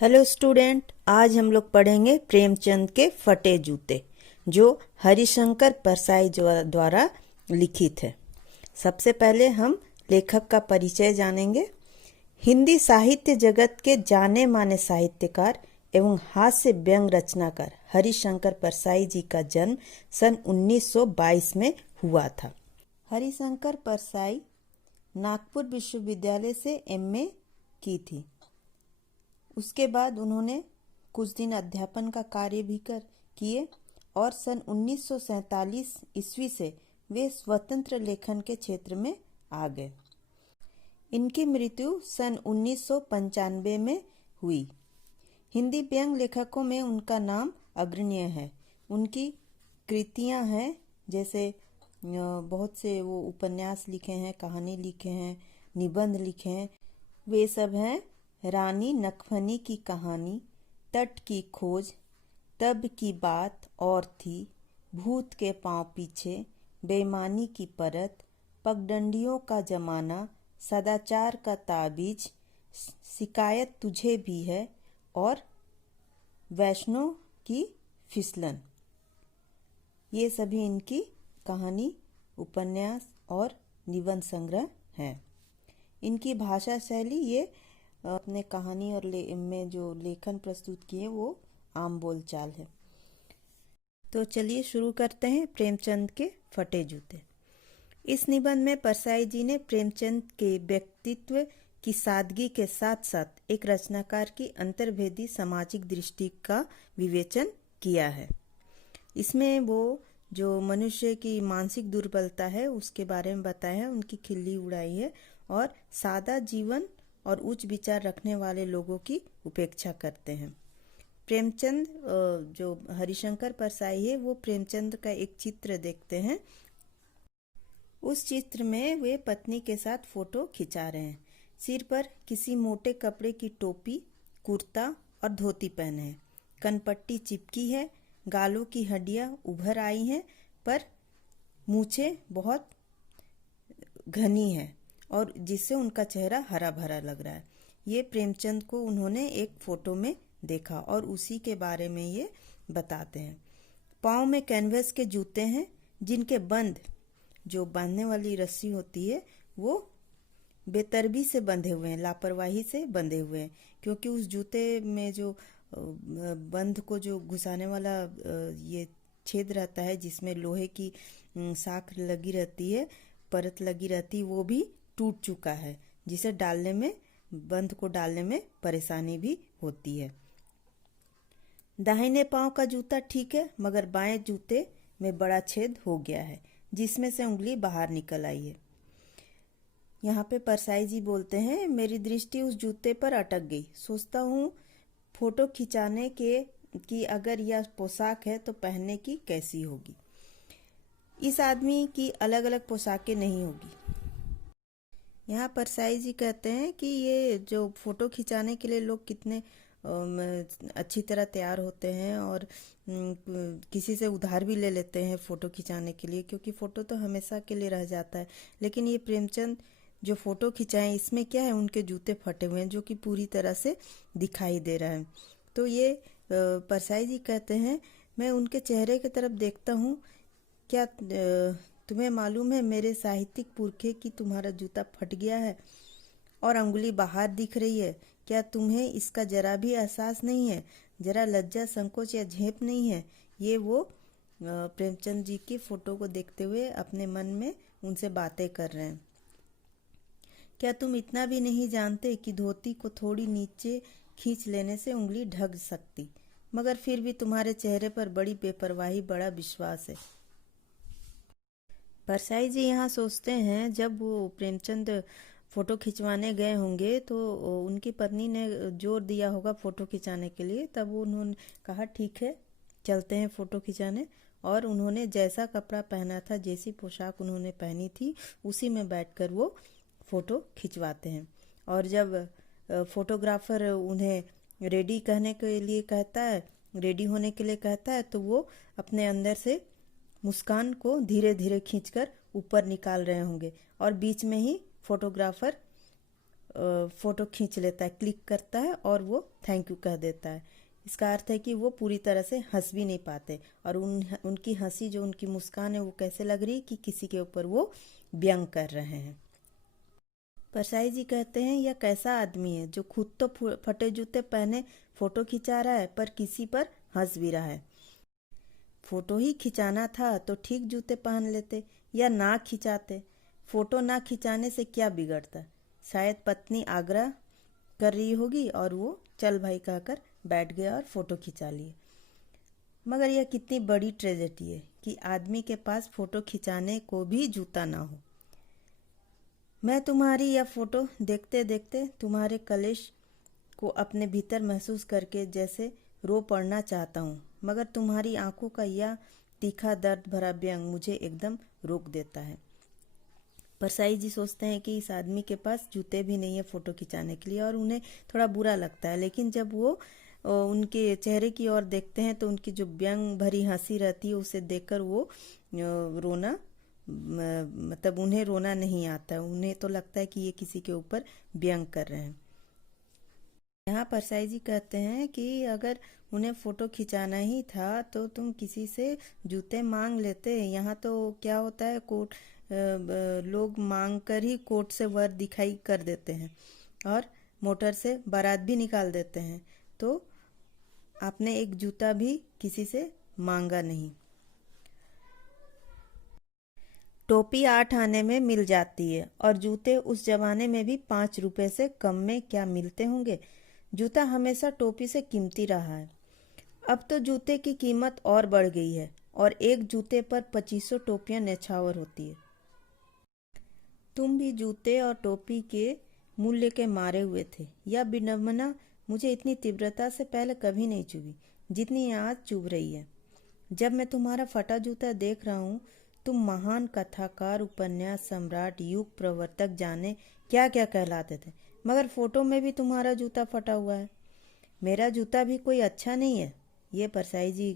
Hello student, आज हम लोग पढ़ेंगे प्रेमचंद के फटे जूते, जो हरिशंकर परसाई द्वारा लिखित है। सबसे पहले हम लेखक का परिचय जानेंगे। हिंदी साहित्य जगत के जाने माने साहित्यकार एवं हास्य व्यंग रचनाकार हरिशंकर परसाई जी का जन्म सन 1922 में हुआ था। हरिशंकर परसाई नागपुर विश्वविद्यालय से एमए की थी। उसके बाद उन्होंने कुछ दिन अध्यापन का कार्य भी किए और सन 1947 ईस्वी से वे स्वतंत्र लेखन के क्षेत्र में आ गए। इनकी मृत्यु सन 1995 में हुई। हिंदी व्यंग लेखकों में उनका नाम अग्रणीय है। उनकी कृतियां हैं, जैसे बहुत से वो उपन्यास लिखे हैं, कहानी लिखे हैं, निबंध लिखे हैं। वे सब हैं रानी नखफनी की कहानी, तट की खोज, तब की बात और थी, भूत के पांव पीछे, बेईमानी की परत, पगडंडियों का जमाना, सदाचार का ताबीज, शिकायत तुझे भी है और वैष्णो की फिसलन। ये सभी इनकी कहानी, उपन्यास और निबंध संग्रह हैं। इनकी भाषा शैली, ये अपने कहानी और में जो लेखन प्रस्तुत किए वो आम बोलचाल है। तो चलिए शुरू करते हैं प्रेमचंद के फटे जूते। इस निबंध में परसाई जी ने प्रेमचंद के व्यक्तित्व की सादगी के साथ साथ एक रचनाकार की अंतर्भेदी सामाजिक दृष्टि का विवेचन किया है। इसमें वो जो मनुष्य की मानसिक दुर्बलता है उसके बारे में बताया है, उनकी खिल्ली उड़ाई है और सादा जीवन और उच्च विचार रखने वाले लोगों की उपेक्षा करते हैं। प्रेमचंद जो हरिशंकर परसाई है वो प्रेमचंद का एक चित्र देखते हैं। उस चित्र में वे पत्नी के साथ फोटो खिंचा रहे हैं। सिर पर किसी मोटे कपड़े की टोपी, कुर्ता और धोती पहने हैं। कनपट्टी चिपकी है, गालों की हड्डियां उभर आई हैं, पर मूछें बहुत घनी है और जिससे उनका चेहरा हरा भरा लग रहा है। ये प्रेमचंद को उन्होंने एक फोटो में देखा और उसी के बारे में ये बताते हैं। पाँव में कैनवस के जूते हैं, जिनके बंद, जो बांधने वाली रस्सी होती है, वो बेतरबी से बंधे हुए हैं, लापरवाही से बंधे हुए हैं, क्योंकि उस जूते में जो बंध को जो घुसाने वाला ये छेद रहता है, जिसमें लोहे की साख लगी रहती है, परत लगी रहती, वो भी टूट चुका है, जिसे डालने में, बंध को डालने में परेशानी भी होती है। दाहिने पांव का जूता ठीक है, मगर बाएं जूते में बड़ा छेद हो गया है, जिसमें से उंगली बाहर निकल आई है। यहाँ पे परसाई जी बोलते हैं, मेरी दृष्टि उस जूते पर अटक गई। सोचता हूँ फोटो खिंचाने के कि अगर यह पोशाक है तो पहनने की कैसी होगी। इस आदमी की अलग अलग पोशाकें नहीं होगी। यहाँ परसाई जी कहते हैं कि ये जो फोटो खिंचाने के लिए लोग कितने अच्छी तरह तैयार होते हैं और किसी से उधार भी ले लेते हैं फोटो खिंचाने के लिए, क्योंकि फोटो तो हमेशा के लिए रह जाता है। लेकिन ये प्रेमचंद जो फोटो खिंचाए, इसमें क्या है, उनके जूते फटे हुए हैं जो कि पूरी तरह से दिखाई दे रहा है। तो ये परसाई जी कहते हैं, मैं उनके चेहरे की तरफ देखता हूँ, क्या तुम्हें मालूम है मेरे साहित्यिक पुरखे कि तुम्हारा जूता फट गया है और अंगुली बाहर दिख रही है? क्या तुम्हें इसका जरा भी एहसास नहीं है? जरा लज्जा, संकोच या झेप नहीं है? ये वो प्रेमचंद जी की फोटो को देखते हुए अपने मन में उनसे बातें कर रहे हैं। क्या तुम इतना भी नहीं जानते कि धोती को थोड़ी नीचे खींच लेने से उंगली ढक सकती, मगर फिर भी तुम्हारे चेहरे पर बड़ी बेपरवाही, बड़ा विश्वास है। परसाई जी यहाँ सोचते हैं, जब वो प्रेमचंद फोटो खिंचवाने गए होंगे तो उनकी पत्नी ने जोर दिया होगा फोटो खिंचाने के लिए, तब उन्होंने कहा ठीक है चलते हैं फोटो खिंचाने। और उन्होंने जैसा कपड़ा पहना था, जैसी पोशाक उन्होंने पहनी थी, उसी में बैठकर वो फोटो खिंचवाते हैं। और जब फोटोग्राफर उन्हें रेडी कहने के लिए कहता है, रेडी होने के लिए कहता है, तो वो अपने अंदर से मुस्कान को धीरे धीरे खींचकर ऊपर निकाल रहे होंगे और बीच में ही फोटोग्राफर फोटो खींच लेता है, क्लिक करता है और वो थैंक यू कह देता है। इसका अर्थ है कि वो पूरी तरह से हंस भी नहीं पाते और उनकी हंसी, जो उनकी मुस्कान है, वो कैसे लग रही है कि किसी के ऊपर वो व्यंग कर रहे हैं। परसाई जी कहते हैं, यह कैसा आदमी है जो खुद तो फटे जूते पहने फोटो खिंचा रहा है पर किसी पर हंस भी रहा है। फोटो ही खिंचाना था तो ठीक जूते पहन लेते या ना खिंचाते। फोटो ना खिंचाने से क्या बिगड़ता। शायद पत्नी आग्रह कर रही होगी और वो चल भाई कहकर बैठ गया और फोटो खिंचा लिए। मगर यह कितनी बड़ी ट्रेजेडी है कि आदमी के पास फोटो खिंचाने को भी जूता ना हो। मैं तुम्हारी यह फोटो देखते देखते तुम्हारे कलेश को अपने भीतर महसूस करके जैसे रो पड़ना चाहता हूँ, मगर तुम्हारी आंखों का यह तीखा दर्द भरा व्यंग मुझे एकदम रोक देता है। परसाई जी सोचते हैं कि इस आदमी के पास जूते भी नहीं है फोटो खिंचाने के लिए और उन्हें थोड़ा बुरा लगता है, लेकिन जब वो उनके चेहरे की ओर देखते हैं तो उनकी जो व्यंग भरी हंसी रहती है उसे देखकर वो रोना मतलब उन्हें रोना नहीं आता। उन्हें तो लगता है कि ये किसी के ऊपर व्यंग कर रहे हैं। यहाँ परसाई जी कहते हैं कि अगर उन्हें फोटो खिंचाना ही था तो तुम किसी से जूते मांग लेते। यहाँ तो क्या होता है, कोर्ट लोग मांग कर ही कोर्ट से वर दिखाई कर देते हैं और मोटर से बारात भी निकाल देते हैं। तो आपने एक जूता भी किसी से मांगा नहीं। टोपी 8 आने में मिल जाती है और जूते उस जमाने में भी 5 रुपए से कम में क्या मिलते होंगे। जूता हमेशा टोपी से कीमती रहा है। अब तो जूते की कीमत और बढ़ गई है और एक जूते पर 2500 टोपियां न्यौछावर होती है। तुम भी जूते और टोपी के मूल्य के मारे हुए थे। यह विडंबना मुझे इतनी तीव्रता से पहले कभी नहीं चुभी जितनी आज चुभ रही है। जब मैं तुम्हारा फटा जूता देख रहा हूँ, तुम महान कथाकार, उपन्यास सम्राट, युग प्रवर्तक जाने क्या क्या कहलाते थे, मगर फोटो में भी तुम्हारा जूता फटा हुआ है। मेरा जूता भी कोई अच्छा नहीं है। ये परसाई जी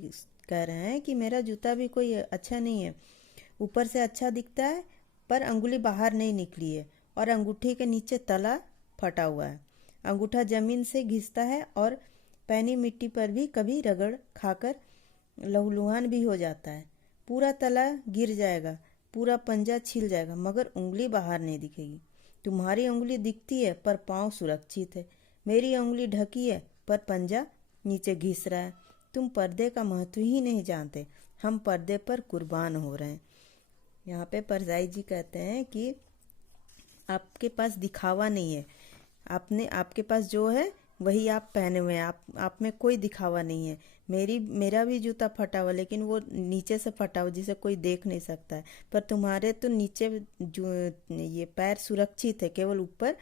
कह रहे हैं कि मेरा जूता भी कोई अच्छा नहीं है। ऊपर से अच्छा दिखता है पर अंगुली बाहर नहीं निकली है और अंगूठी के नीचे तला फटा हुआ है। अंगूठा जमीन से घिसता है और पैनी मिट्टी पर भी कभी रगड़ खाकर लहूलुहान भी हो जाता है। पूरा तला गिर जाएगा, पूरा पंजा छिल जाएगा, मगर उंगली बाहर नहीं दिखेगी। तुम्हारी उंगली दिखती है पर पाँव सुरक्षित है। मेरी उंगली ढकी है पर पंजा नीचे घिस रहा है। तुम पर्दे का महत्व ही नहीं जानते। हम पर्दे पर कुर्बान हो रहे हैं। यहाँ पे परसाई जी कहते हैं कि आपके पास दिखावा नहीं है। आपके पास जो है वही आप पहने हुए हैं। आप में कोई दिखावा नहीं है। मेरा भी जूता फटा हुआ, लेकिन वो नीचे से फटा हुआ जिसे कोई देख नहीं सकता है। पर तुम्हारे तो नीचे जो ये पैर सुरक्षित है, केवल ऊपर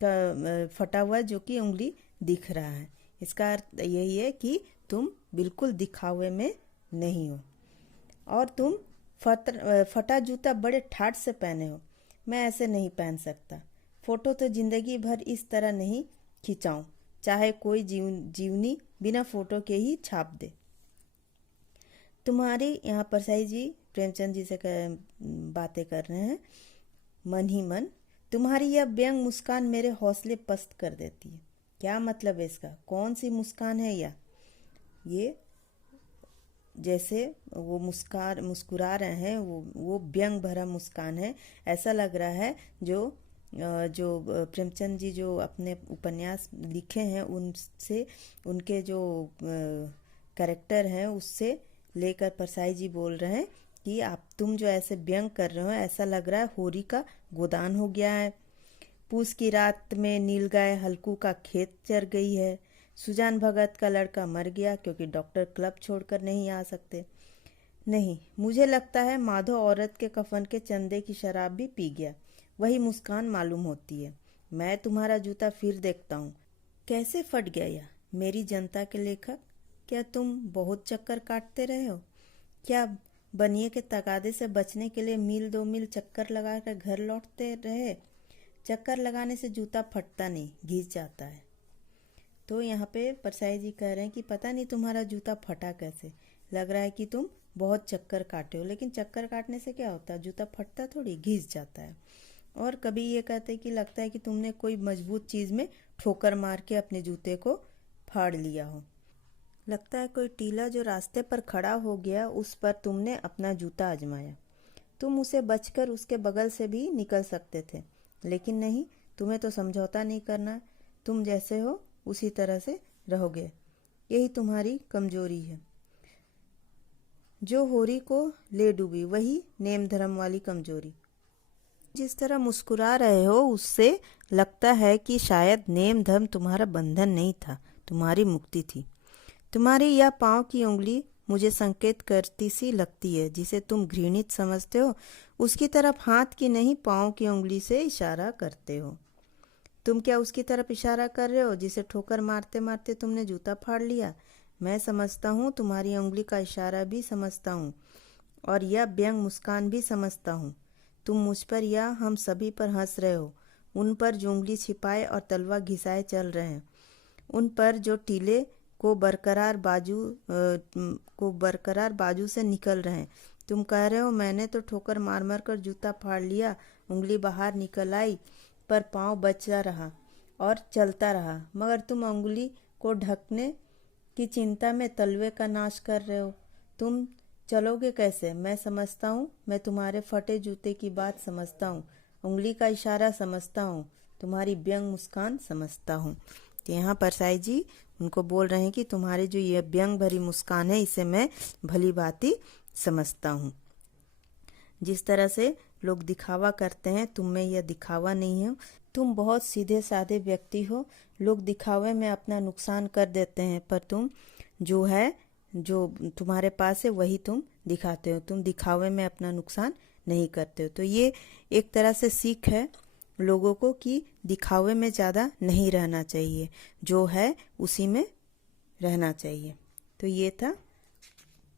का फटा हुआ जो कि उंगली दिख रहा है। इसका अर्थ यही है कि तुम बिल्कुल दिखावे में नहीं हो और तुम फटा जूता बड़े ठाट से पहने हो। मैं ऐसे नहीं पहन सकता। फोटो तो जिंदगी भर इस तरह नहीं खिंचाऊं, चाहे कोई जीवनी बिना फोटो के ही छाप दे। तुम्हारी, यहाँ परसाई जी प्रेमचंद जी से बातें कर रहे हैं, मन ही मन तुम्हारी यह व्यंग मुस्कान मेरे हौसले पस्त कर देती है। क्या मतलब है इसका? कौन सी मुस्कान है यह? ये जैसे वो मुस्कुरा रहे हैं, वो व्यंग भरा मुस्कान है। ऐसा लग रहा है जो प्रेमचंद जी जो अपने उपन्यास लिखे हैं उनसे, उनके जो कैरेक्टर हैं उससे लेकर परसाई जी बोल रहे हैं कि तुम जो ऐसे व्यंग कर रहे हो, ऐसा लग रहा है होरी का गोदान हो गया है। पूस की रात में नीलगाय हल्कू का खेत चर गई है। सुजान भगत का लड़का मर गया क्योंकि डॉक्टर क्लब छोड़कर नहीं आ सकते। नहीं, मुझे लगता है माधो औरत के कफन के चंदे की शराब भी पी गया। वही मुस्कान मालूम होती है। मैं तुम्हारा जूता फिर देखता हूँ। कैसे फट गया यह? मेरी जनता के लेखक, क्या तुम बहुत चक्कर काटते रहे हो? क्या बनिए के तगादे से बचने के लिए मील 2 मील चक्कर लगाकर घर लौटते रहे? चक्कर लगाने से जूता फटता नहीं, घिस जाता है। तो यहाँ पे परसाई जी कह रहे हैं कि पता नहीं तुम्हारा जूता फटा कैसे। लग रहा है कि तुम बहुत चक्कर काटे हो, लेकिन चक्कर काटने से क्या होता है? जूता फटता थोड़ी, घिस जाता है। और कभी ये कहते कि लगता है कि तुमने कोई मजबूत चीज में ठोकर मार के अपने जूते को फाड़ लिया हो। लगता है कोई टीला जो रास्ते पर खड़ा हो गया, उस पर तुमने अपना जूता आजमाया। तुम उसे बचकर उसके बगल से भी निकल सकते थे, लेकिन नहीं, तुम्हें तो समझौता नहीं करना। तुम जैसे हो उसी तरह से रहोगे, यही तुम्हारी कमजोरी है। जो होरी को ले डूबी वही नेम धर्म वाली कमजोरी। जिस तरह मुस्कुरा रहे हो उससे लगता है कि शायद नेम धर्म तुम्हारा बंधन नहीं था, तुम्हारी मुक्ति थी। तुम्हारी यह पांव की उंगली मुझे संकेत करती सी लगती है, जिसे तुम घृणित समझते हो उसकी तरफ हाथ की नहीं पांव की उंगली से इशारा करते हो। तुम क्या उसकी तरफ इशारा कर रहे हो जिसे ठोकर मारते मारते तुमने जूता फाड़ लिया? मैं समझता हूँ, तुम्हारी उंगली का इशारा भी समझता हूँ और यह व्यंग मुस्कान भी समझता हूँ। तुम मुझ पर या हम सभी पर हंस रहे हो, उन पर जो उंगली छिपाए और तलवार घिसाए चल रहे हैं, उन पर जो टीले को बरकरार बाजू से निकल रहे हैं। तुम कह रहे हो मैंने तो ठोकर मार मार कर जूता फाड़ लिया, उंगली बाहर निकल आई पर पाँव बचा रहा और चलता रहा, मगर तुम उंगली को ढकने की चिंता में तलवे का नाश कर रहे हो। तुम चलोगे कैसे? मैं समझता हूँ, मैं तुम्हारे फटे जूते की बात समझता हूँ, उंगली का इशारा समझता हूँ, तुम्हारी व्यंग मुस्कान समझता हूँ। तो यहाँ परसाई जी उनको बोल रहे हैं कि तुम्हारी जो ये व्यंग भरी मुस्कान है, इसे मैं भली भांति समझता हूँ। जिस तरह से लोग दिखावा करते हैं, तुम में यह दिखावा नहीं है। तुम बहुत सीधे साधे व्यक्ति हो। लोग दिखावे में अपना नुकसान कर देते हैं, पर तुम जो तुम्हारे पास है वही तुम दिखाते हो। तुम दिखावे में अपना नुकसान नहीं करते हो। तो ये एक तरह से सीख है लोगों को कि दिखावे में ज़्यादा नहीं रहना चाहिए, जो है उसी में रहना चाहिए। तो ये था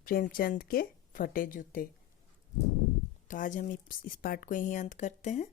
प्रेमचंद के फटे जूते। तो आज हम इस पार्ट को यहीं अंत करते हैं।